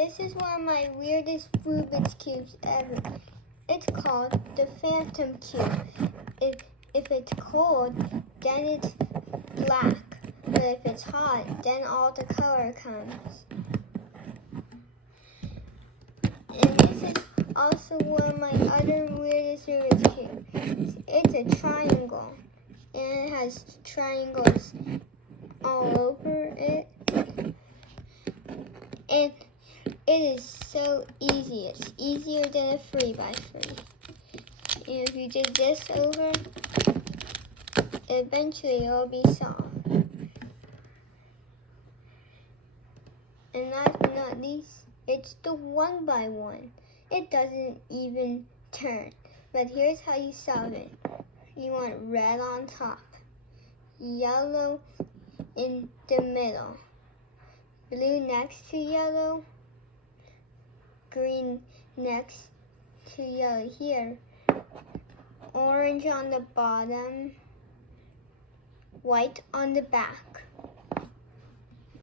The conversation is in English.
This is one of my weirdest Rubik's Cubes ever. It's called the Phantom Cube. If it's cold, then it's black. But if it's hot, then all the color comes. And this is also one of my other weirdest Rubik's Cubes. It's a triangle. And it has triangles all over it. And it is so easy. It's easier than a 3x3. And if you did this over, eventually it will be solved. And last but not least, it's the 1x1. It doesn't even turn. But here's how you solve it. You want red on top, yellow in the middle, blue next to yellow, green next to yellow here, orange on the bottom, white on the back.